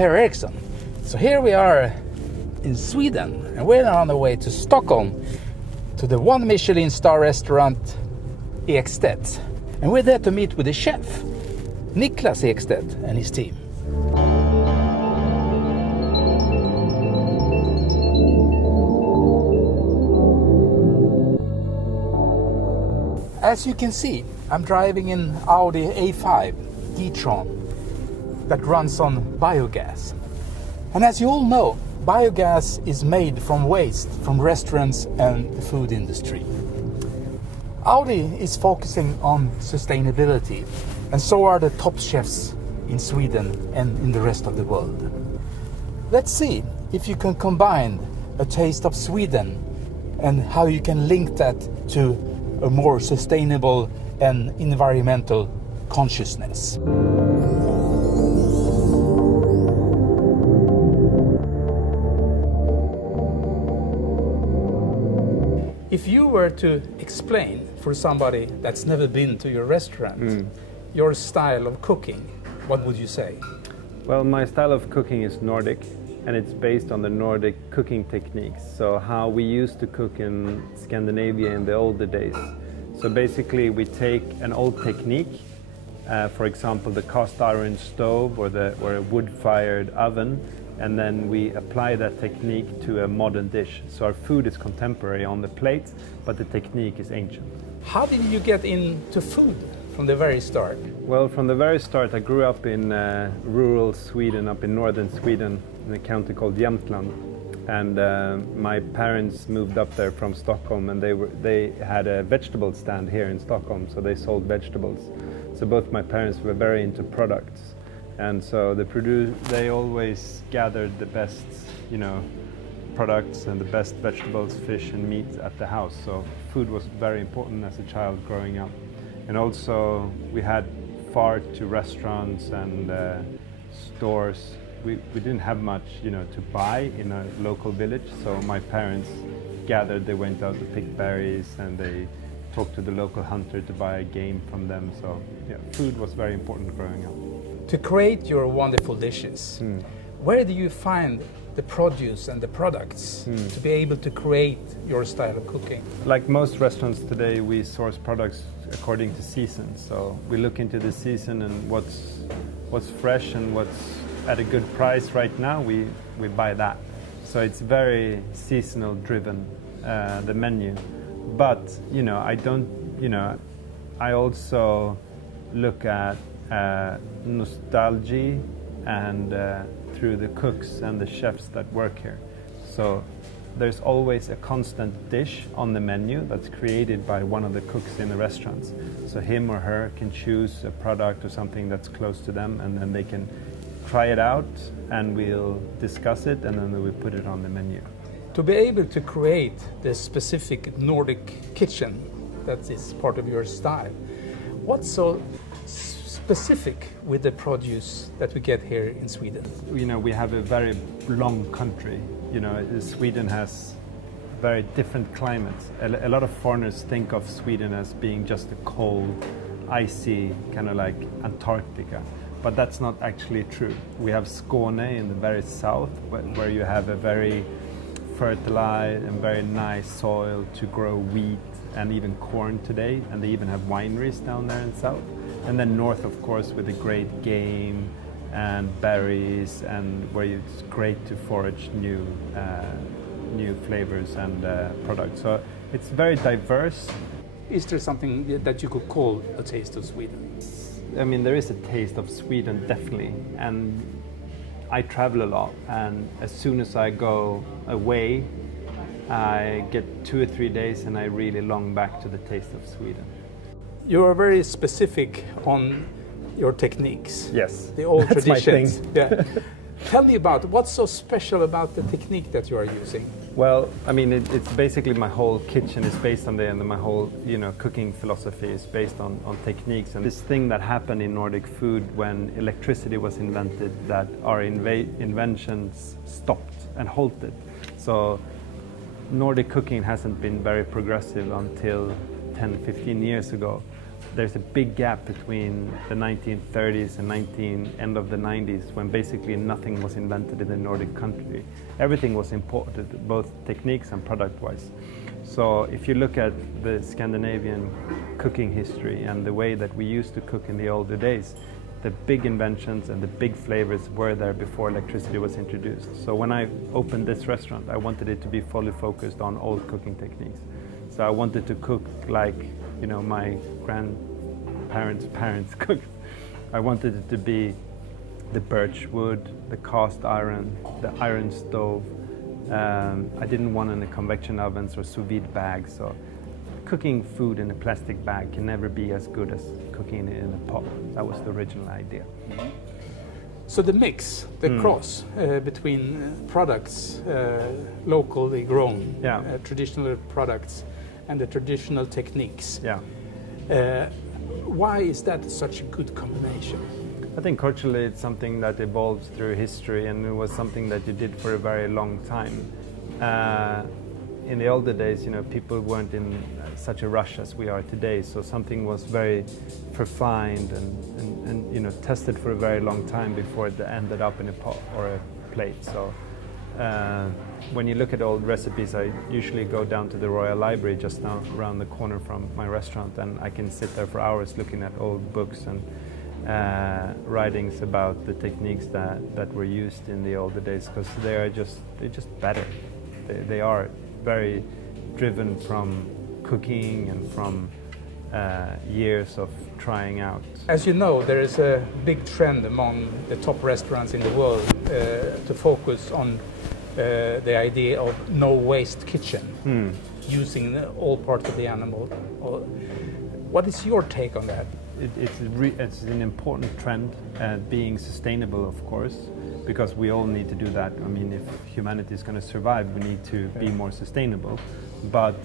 Per Eriksson. So here we are in Sweden, and we're now on the way to Stockholm to the one Michelin star restaurant Ekstedt. And we're there to meet with the chef, Niklas Ekstedt, and his team. As you can see, I'm driving in Audi A5 G-tron that runs on biogas. And as you all know, biogas is made from waste from restaurants and the food industry. Audi is focusing on sustainability, and so are the top chefs in Sweden and in the rest of the world. Let's see if you can combine a taste of Sweden and how you can link that to a more sustainable and environmental consciousness. If you were to explain for somebody that's never been to your restaurant your style of cooking, what would you say? Well, my style of cooking is Nordic, and it's based on the Nordic cooking techniques. So how we used to cook in Scandinavia in the older days. So basically we take an old technique, for example the cast iron stove or a wood-fired oven, and then we apply that technique to a modern dish. So our food is contemporary on the plate, but the technique is ancient. How did you get into food from the very start? Well, from the very start, I grew up in rural Sweden, up in northern Sweden, in a county called Jämtland. And my parents moved up there from Stockholm, and they had a vegetable stand here in Stockholm, so they sold vegetables. So both my parents were very into products. And so they always gathered the best, products and the best vegetables, fish and meat at the house. So food was very important as a child growing up. And also we had far to restaurants and stores. We didn't have much, to buy in a local village. So my parents gathered, they went out to pick berries and they talked to the local hunter to buy a game from them. So yeah, food was very important growing up. To create your wonderful dishes, where do you find the produce and the products to be able to create your style of cooking? Like most restaurants today, we source products according to season. So we look into the season and what's fresh and what's at a good price right now, we buy that. So it's very seasonal driven, the menu. But, I also look at nostalgia and through the cooks and the chefs that work here. So there's always a constant dish on the menu that's created by one of the cooks in the restaurants. So him or her can choose a product or something that's close to them, and then they can try it out and we'll discuss it, and then we put it on the menu. To be able to create the specific Nordic kitchen that is part of your style, what's so specific with the produce that we get here in Sweden? We have a very long country. Sweden has very different climates. A lot of foreigners think of Sweden as being just a cold, icy, kind of like Antarctica. But that's not actually true. We have Skåne in the very south, where you have a very fertilized and very nice soil to grow wheat and even corn today, and they even have wineries down there in south. And then north, of course, with the great game and berries, and where it's great to forage new flavors and products. So it's very diverse. Is there something that you could call a taste of Sweden? I mean, there is a taste of Sweden, definitely. And I travel a lot, and as soon as I go away, I get 2 or 3 days and I really long back to the taste of Sweden. You are very specific on your techniques. Yes, the old that's traditions. my thing. Yeah. Tell me about what's so special about the technique that you are using. Well, I mean, it's basically my whole kitchen is based on and my whole cooking philosophy is based on techniques. And this thing that happened in Nordic food when electricity was invented, that our inventions stopped and halted. So Nordic cooking hasn't been very progressive until 10, 15 years ago. there's a big gap between the 1930s and end of the 90s, when basically nothing was invented in the Nordic country. Everything was imported, both techniques and product-wise. So if you look at the Scandinavian cooking history and the way that we used to cook in the older days, the big inventions and the big flavors were there before electricity was introduced. So when I opened this restaurant, I wanted it to be fully focused on old cooking techniques. So I wanted to cook like, you know, my grandparents' parents cooked. I wanted it to be the birch wood, the cast iron, the iron stove. I didn't want any convection ovens or sous vide bags. So cooking food in a plastic bag can never be as good as cooking it in a pot. That was the original idea. So the mix, the cross between products, locally grown, traditional products, and the traditional techniques. Why is that such a good combination? I think culturally it's something that evolves through history, and it was something that you did for a very long time. In the older days, you know, people weren't in such a rush as we are today, so something was very refined and you know, tested for a very long time before it ended up in a pot or a plate. So when you look at old recipes, I usually go down to the Royal Library just down around the corner from my restaurant, and I can sit there for hours looking at old books and writings about the techniques that were used in the older days, because they're just better. They are very driven from cooking and from years of trying out. As you know, there is a big trend among the top restaurants in the world to focus on the idea of no waste kitchen, using all parts of the animal. What is your take on that? It's an important trend, being sustainable, of course, because we all need to do that. I mean, if humanity is going to survive, we need to be more sustainable. But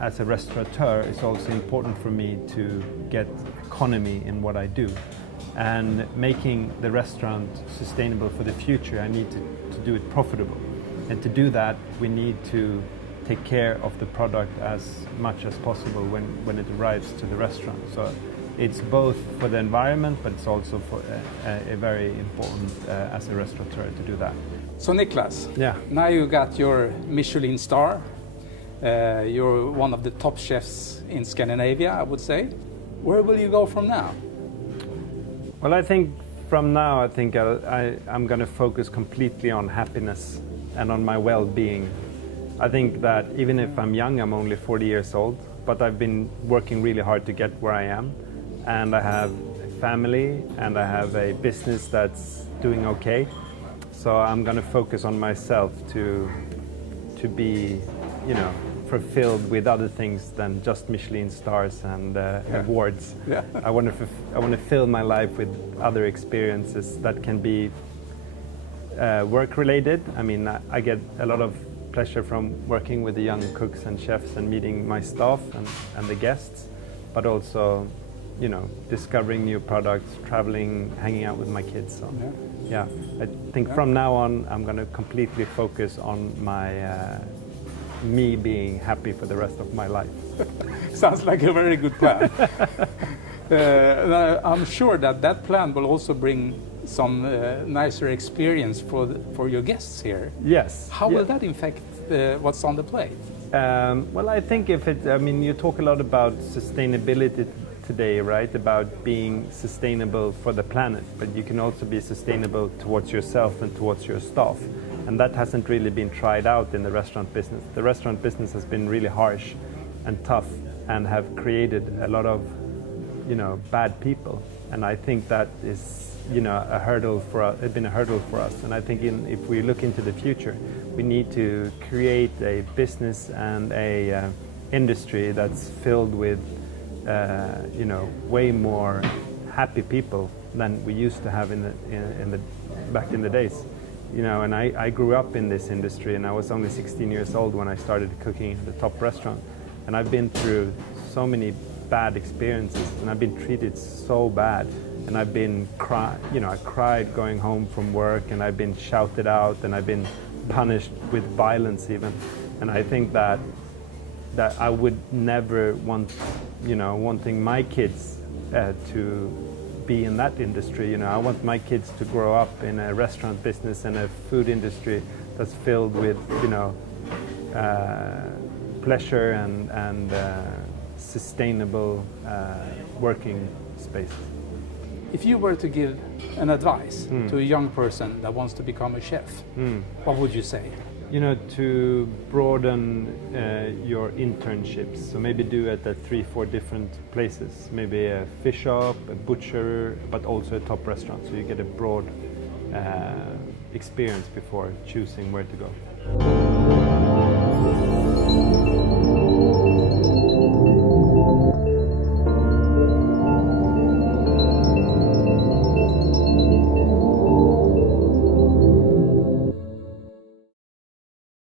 as a restaurateur, it's also important for me to get economy in what I do. And making the restaurant sustainable for the future, I need to do it profitable. And to do that, we need to take care of the product as much as possible when it arrives to the restaurant. So it's both for the environment, but it's also for a very important as a restaurateur to do that. So Niklas, now you got your Michelin star. You're one of the top chefs in Scandinavia, I would say. Where will you go from now? Well, I think from now, I'm going to focus completely on happiness and on my well-being. I think that even if I'm young, I'm only 40 years old, but I've been working really hard to get where I am. And I have a family and I have a business that's doing okay. So I'm going to focus on myself to be, you know, fulfilled with other things than just Michelin stars and awards. I want to fill my life with other experiences that can be work related. I mean, I get a lot of pleasure from working with the young cooks and chefs and meeting my staff and the guests, but also, you know, discovering new products, traveling, hanging out with my kids. So, I think from now on, I'm going to completely focus on my me being happy for the rest of my life. Sounds like a very good plan. I'm sure that plan will also bring some nicer experience for your guests here. Yes. How will that affect what's on the plate? Well, I think you talk a lot about sustainability today, right? About being sustainable for the planet, but you can also be sustainable towards yourself and towards your staff. And that hasn't really been tried out in the restaurant business. The restaurant business has been really harsh and tough and have created a lot of, you know, bad people. And I think that is, you know, a hurdle for us. It's been a hurdle for us. And I think if we look into the future, we need to create a business and a industry that's filled with, you know, way more happy people than we used to have back in the days. You know, and I grew up in this industry, and I was only 16 years old when I started cooking at the top restaurant. And I've been through so many bad experiences, and I've been treated so bad. And I've been I cried going home from work, and I've been shouted out, and I've been punished with violence even. And I think that I would never want, you know, wanting my kids to be in that industry. You know, I want my kids to grow up in a restaurant business and a food industry that's filled with, you know, pleasure and sustainable working spaces. If you were to give an advice to a young person that wants to become a chef, what would you say? You know, to broaden your internships, so maybe do it at 3-4 different places, maybe a fish shop, a butcher, but also a top restaurant, so you get a broad experience before choosing where to go.